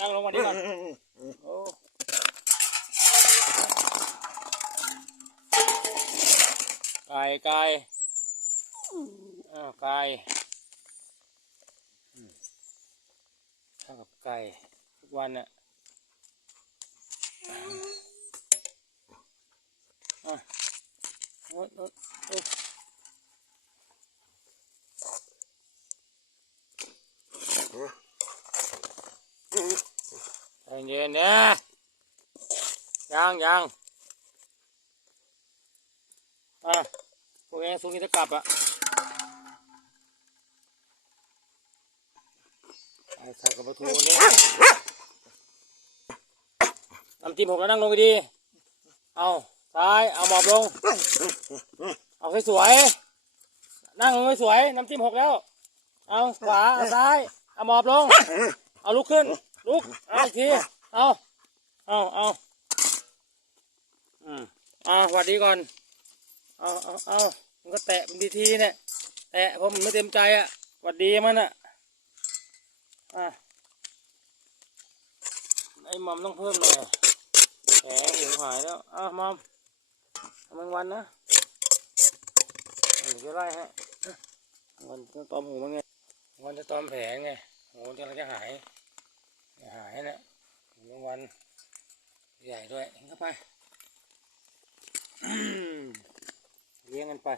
นั่งลงมาดีก่อนโอ้ไก่ไก่อ้าวไก่ข้าวกับไก่ทุกวันน่ะอะโอ๊ยโอ๊ยโอ๊ยใจ เย็นนะยังยังอะพวกเองสูงนี้จะกลับอะไอ้ใส่กับประตูนี่น้ำจิ้มหกแล้วนั่งลงไปดี เอาซ้าย เอาหมอบลง เอาสวยๆ นั่งลงสวยๆ น้ำจิ้มหกแล้ว เอาขวา เอาซ้าย เอาหมอบลง เอาลุกขึ้น ลุกเอาอีกทีเอาเอาเอาอืมอ่าสวัสดีก่อนเอาเอาเอามันก็แตะเป็นทีทีเนี่ยแตะเพราะมันไม่เต็มใจอะสวัสดีมันอะอะไอ้หมอมต้องเพิ่มหน่อยแหมหิวหายแล้วอ้าวหมอมทำแมงวันนะเดี๋ยวจะไล่ฮะวันจะตอมหูมันไงวันจะตอมแผลไงหูกำลังจะหายจะ หายแล้วรางวันใหญ่ด้วยเห็นเข้าไปเลี้ยงกันไป